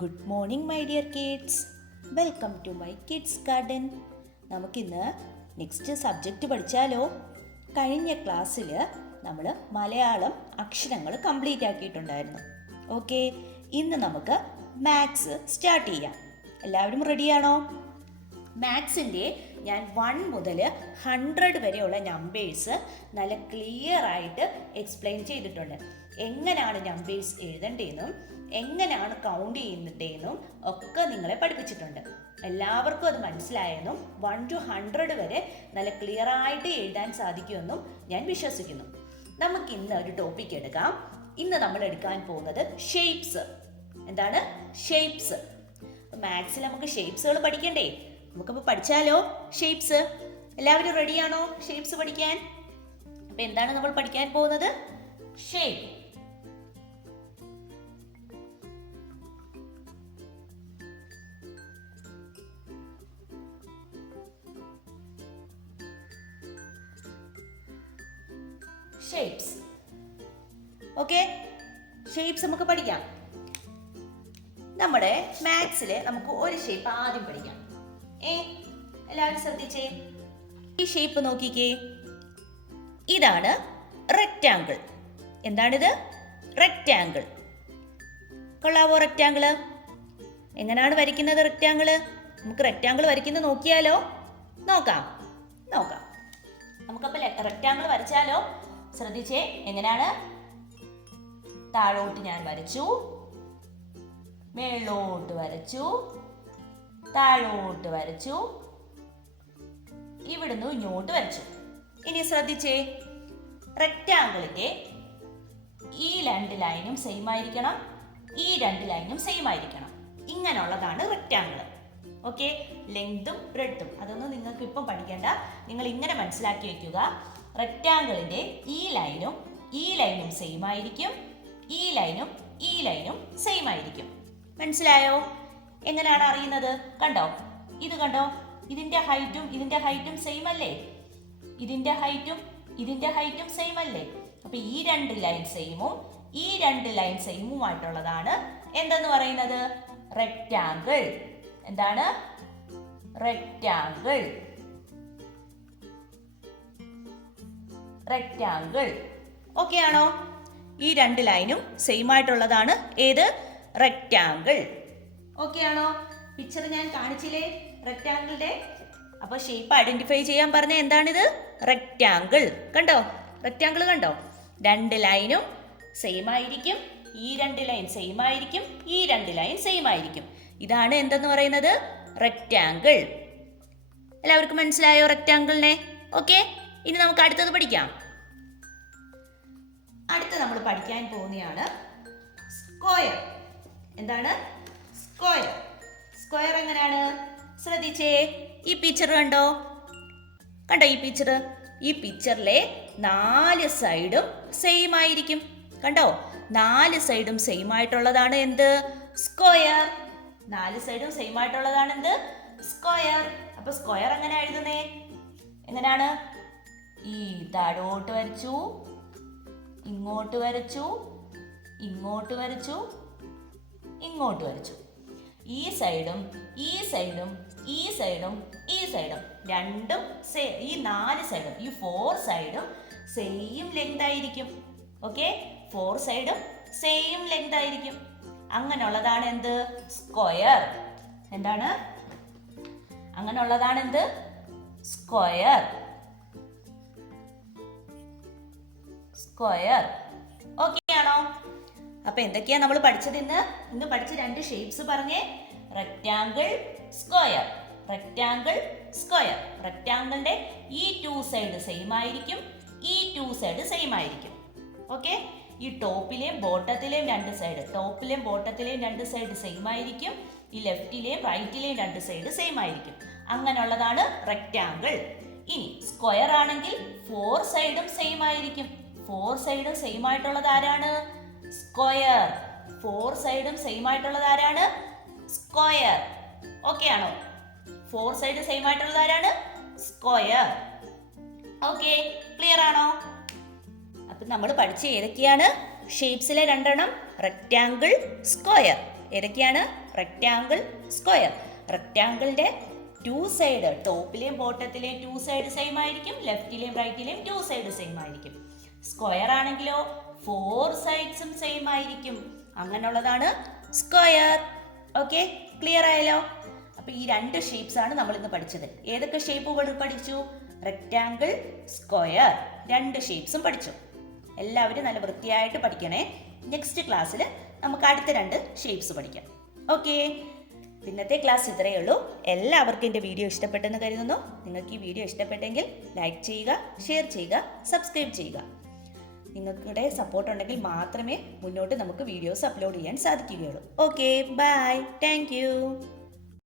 Good morning my dear kids. Welcome to my kids garden. നമുക്കിന്ന് next subject പഠിച്ചാലോ? കഴിഞ്ഞ ക്ലാസ്സിൽ നമ്മൾ മലയാളം അക്ഷരങ്ങൾ കംപ്ലീറ്റ് ആക്കിയിട്ടുണ്ടായിരുന്നു. ഓക്കെ, ഇന്ന് നമുക്ക് മാത്സ് സ്റ്റാർട്ട് ചെയ്യാം. എല്ലാവരും റെഡിയാണോ? മാത്സിൻ്റെ ഞാൻ 1 മുതൽ 100 വരെയുള്ള നമ്പേഴ്സ് നല്ല ക്ലിയർ ആയിട്ട് എക്സ്പ്ലെയിൻ ചെയ്തിട്ടുണ്ട്. എങ്ങനെയാണ് നമ്പേഴ്സ് എഴുതേണ്ടതെന്നും എങ്ങനെയാണ് കൗണ്ട് ചെയ്യുന്നതെന്നും ഒക്കെ നിങ്ങളെ പഠിപ്പിച്ചിട്ടുണ്ട്. എല്ലാവർക്കും അത് മനസ്സിലായെന്നും 1 to 100 വരെ നല്ല ക്ലിയർ ആയിട്ട് എഴുതാൻ സാധിക്കുമെന്നും ഞാൻ വിശ്വസിക്കുന്നു. നമുക്ക് ഇന്ന് ഒരു ടോപ്പിക് എടുക്കാം. ഇന്ന് നമ്മൾ എടുക്കാൻ പോകുന്നത് ഷേപ്സ്. എന്താണ് ഷേപ്സ്? മാത്സിൽ നമുക്ക് ഷേപ്സുകൾ പഠിക്കണ്ടേ? നമുക്കപ്പോൾ പഠിച്ചാലോ ഷേപ്സ്? എല്ലാവരും റെഡിയാണോ ഷേപ്സ് പഠിക്കാൻ? അപ്പം എന്താണ് നമ്മൾ പഠിക്കാൻ പോകുന്നത്? ഷേപ്പ്. ഷേപ്സ്. ഓക്കെ, ഷേപ്സ് നമുക്ക് പഠിക്കാം. നമ്മുടെ മാത്സിൽ നമുക്ക് ഒരു ഷേപ്പ് ആദ്യം പഠിക്കാം. എല്ലാവരും ശ്രദ്ധിച്ചേ, ഈ ഷേപ്പ് നോക്കിക്കേ. ഇതാണ് റെക്റ്റാങ്കിൾ. എന്താണിത്? റെക്റ്റാങ്കിൾ. കൊള്ളാവോ റെക്റ്റാങ്കിള്? എങ്ങനെയാണ് വരയ്ക്കുന്നത് റെക്റ്റാങ്കിള്? നമുക്ക് റെക്റ്റാങ്കിൾ വരയ്ക്കുന്നത് നോക്കിയാലോ? നോക്കാം. നമുക്കപ്പോൾ റെക്റ്റാങ്കിൾ വരച്ചാലോ? ശ്രദ്ധിച്ചേ, എങ്ങനെയാണ്? താഴോട്ട് ഞാൻ വരച്ചു, മേളോട്ട് വരച്ചു, താഴോട്ട് വരച്ചു, ഇവിടുന്ന് ഇങ്ങോട്ട് വരച്ചു. ഇനി ശ്രദ്ധിച്ചേ, റെക്റ്റാങ്കിളിന്റെ ഈ 2 ലൈനും സെയിം ആയിരിക്കണം, ഈ 2 ലൈനും സെയിം ആയിരിക്കണം. ഇങ്ങനെയുള്ളതാണ് റെക്റ്റാങ്കിൾ. ഓക്കെ, ലെങ്തും ബ്രെഡ്ത്തും അതൊന്നും നിങ്ങൾക്ക് ഇപ്പം പഠിക്കേണ്ട. നിങ്ങൾ ഇങ്ങനെ മനസ്സിലാക്കി വെക്കുക. റെക്റ്റാങ്കിളിന്റെ ഈ ലൈനും സെയിം ആയിരിക്കും, ഈ ലൈനും സെയിം ആയിരിക്കും. മനസ്സിലായോ? എങ്ങനെയാണ് അറിയുന്നത്? കണ്ടോ, ഇത് കണ്ടോ, ഇതിന്റെ ഹൈറ്റും സെയിം അല്ലേ? ഇതിന്റെ ഹൈറ്റും സെയിം അല്ലേ? അപ്പൊ ഈ 2 ലൈൻ സെയിമും ഈ 2 ലൈൻ സെയിമുമായിട്ടുള്ളതാണ് എന്തെന്ന് പറയുന്നത്? റെക്റ്റാങ്കിൾ. എന്താണ്? റെക്റ്റാങ്കിൾ. ഓക്കെ ആണോ? ഈ 2 ലൈനും സെയിം ആയിട്ടുള്ളതാണ് ഏത്? റെക്റ്റാങ്കിൾ. ഓക്കെ ആണോ? പിക്ചർ ഞാൻ കാണിച്ചില്ലേ റെക്റ്റാങ്കിളിന്റെ? അപ്പൊ ഷേപ്പ് ഐഡന്റിഫൈ ചെയ്യാൻ പറഞ്ഞ എന്താണിത്? റെക്റ്റാങ്കിൾ. കണ്ടോ? റെക്റ്റാങ്കിൾ കണ്ടോ? 2 ലൈനും സെയിം ആയിരിക്കും, ഈ 2 ലൈൻ സെയിം ആയിരിക്കും, ഈ 2 ലൈൻ സെയിം ആയിരിക്കും. ഇതാണ് എന്തെന്ന് പറയുന്നത്? റെക്റ്റാങ്കിൾ. എല്ലാവർക്കും മനസ്സിലായോ റെക്റ്റാങ്കിളിനെ? ഓക്കെ, ഇനി നമുക്ക് അടുത്തത് പഠിക്കാം. അടുത്ത നമ്മൾ പഠിക്കാൻ പോകുന്നതാണ് സ്ക്വയർ. എന്താണ് സ്ക്വയർ? സ്ക്വയർ എങ്ങനെയാണ്? ശ്രദ്ധിച്ചേ, ഈ പിക്ചർ കണ്ടോ? ഈ പിക്ചറിലെ 4 സൈഡും സെയിം ആയിരിക്കും. കണ്ടോ? 4 സൈഡും സെയിം ആയിട്ടുള്ളതാണ് എന്ത്? സ്ക്വയർ. 4 സൈഡും സെയിം ആയിട്ടുള്ളതാണ് എന്ത്? സ്ക്വയർ. അപ്പൊ സ്ക്വയർ എങ്ങനെ എഴുതുന്നേ? എങ്ങനെയാണ്? ഈ താഴോട്ട് വരച്ചു, ഇങ്ങോട്ട് വരച്ചു, ഇങ്ങോട്ട് വരച്ചു, ഇങ്ങോട്ട് വരച്ചു. ഈ സൈഡും ഈ 4 സൈഡും, ഈ 4 സൈഡും സെയിം ലെങ്ത് ആയിരിക്കും. ഓക്കെ, 4 സൈഡും സെയിം ലെങ്ത് ആയിരിക്കും. അങ്ങനെയുള്ളതാണ് എന്ത്? സ്ക്വയർ. എന്താണ്? അങ്ങനെയുള്ളതാണ് എന്ത്? സ്ക്വയർ. ഓക്കെ ആണോ? അപ്പൊ എന്തൊക്കെയാ നമ്മൾ പഠിച്ചത്? ഇന്ന് പഠിച്ച 2 ഷേപ്സ് പറഞ്ഞേ. Rectangle, square. റെക്റ്റാങ്കിളിന്റെ ഈ 2 സൈഡ് സെയിം ആയിരിക്കും, ഈ 2 സൈഡ് സെയിം ആയിരിക്കും. ഓക്കെ, ഈ ടോപ്പിലെയും ബോട്ടത്തിലെയും 2 സൈഡ് സെയിം ആയിരിക്കും, ഈ ലെഫ്റ്റിലെയും റൈറ്റിലെയും 2 സൈഡ് സെയിം ആയിരിക്കും. അങ്ങനെയുള്ളതാണ് റെക്റ്റാങ്കിൾ. ഇനി സ്ക്വയർ ആണെങ്കിൽ 4 സൈഡും സെയിം ആയിരിക്കും. 4 സൈഡും സെയിം ആയിട്ടുള്ളത് ആരാണ്? സ്ക്വയർ. 4 സൈഡും സെയിം ആയിട്ടുള്ളത് ആരാണ്? സ്ക്വയർ. ഓക്കെ ആണോ? 4 സൈഡ് സെയിം ആയിട്ടുള്ളത് ആരാണ്? സ്ക്വയർ. ഓക്കെ, ക്ലിയർ ആണോ? അപ്പൊ നമ്മൾ പഠിച്ച ഏതൊക്കെയാണ് ഷേപ്സിലെ 2 റെക്റ്റാങ്കിൾ, സ്ക്വയർ. ഏതൊക്കെയാണ്? Rectangle, square. റെക്റ്റാങ്കിളിന്റെ 2 സൈഡ്, ടോപ്പിലെയും ബോട്ടത്തിലെയും 2 സൈഡ് സെയിം ആയിരിക്കും, ലെഫ്റ്റിലെയും റൈറ്റിലെയും 2 സൈഡ് സെയിം ആയിരിക്കും. സ്ക്വയർ ആണെങ്കിലോ 4 സൈഡ്സും സെയിം ആയിരിക്കും. അങ്ങനെയുള്ളതാണ് സ്ക്വയർ. ഓക്കെ, ക്ലിയർ ആയല്ലോ? അപ്പൊ ഈ 2 ഷേപ്സ് ആണ് നമ്മൾ ഇന്ന് പഠിച്ചത്. ഏതൊക്കെ ഷേപ്പുകൾ പഠിച്ചു? റെക്റ്റാങ്കിൾ, സ്ക്വയർ, 2 ഷേപ്സും പഠിച്ചു. എല്ലാവരും നല്ല വൃത്തിയായിട്ട് പഠിക്കണേ. നെക്സ്റ്റ് ക്ലാസ്സിൽ നമുക്ക് അടുത്ത 2 ഷേപ്സ് പഠിക്കാം. ഓക്കെ, ഇന്നത്തെ ക്ലാസ് ഇത്രയേ ഉള്ളൂ. എല്ലാവർക്കും എൻ്റെ വീഡിയോ ഇഷ്ടപ്പെട്ടെന്ന് കരുതുന്നു. നിങ്ങൾക്ക് ഈ വീഡിയോ ഇഷ്ടപ്പെട്ടെങ്കിൽ ലൈക്ക് ചെയ്യുക, ഷെയർ ചെയ്യുക, സബ്സ്ക്രൈബ് ചെയ്യുക. നിങ്ങളുടെ സപ്പോർട്ട് ഉണ്ടെങ്കിൽ മാത്രമേ മുന്നോട്ട് നമുക്ക് വീഡിയോസ് അപ്ലോഡ് ചെയ്യാൻ സാധിക്കുകയുള്ളൂ. Okay, bye, thank U.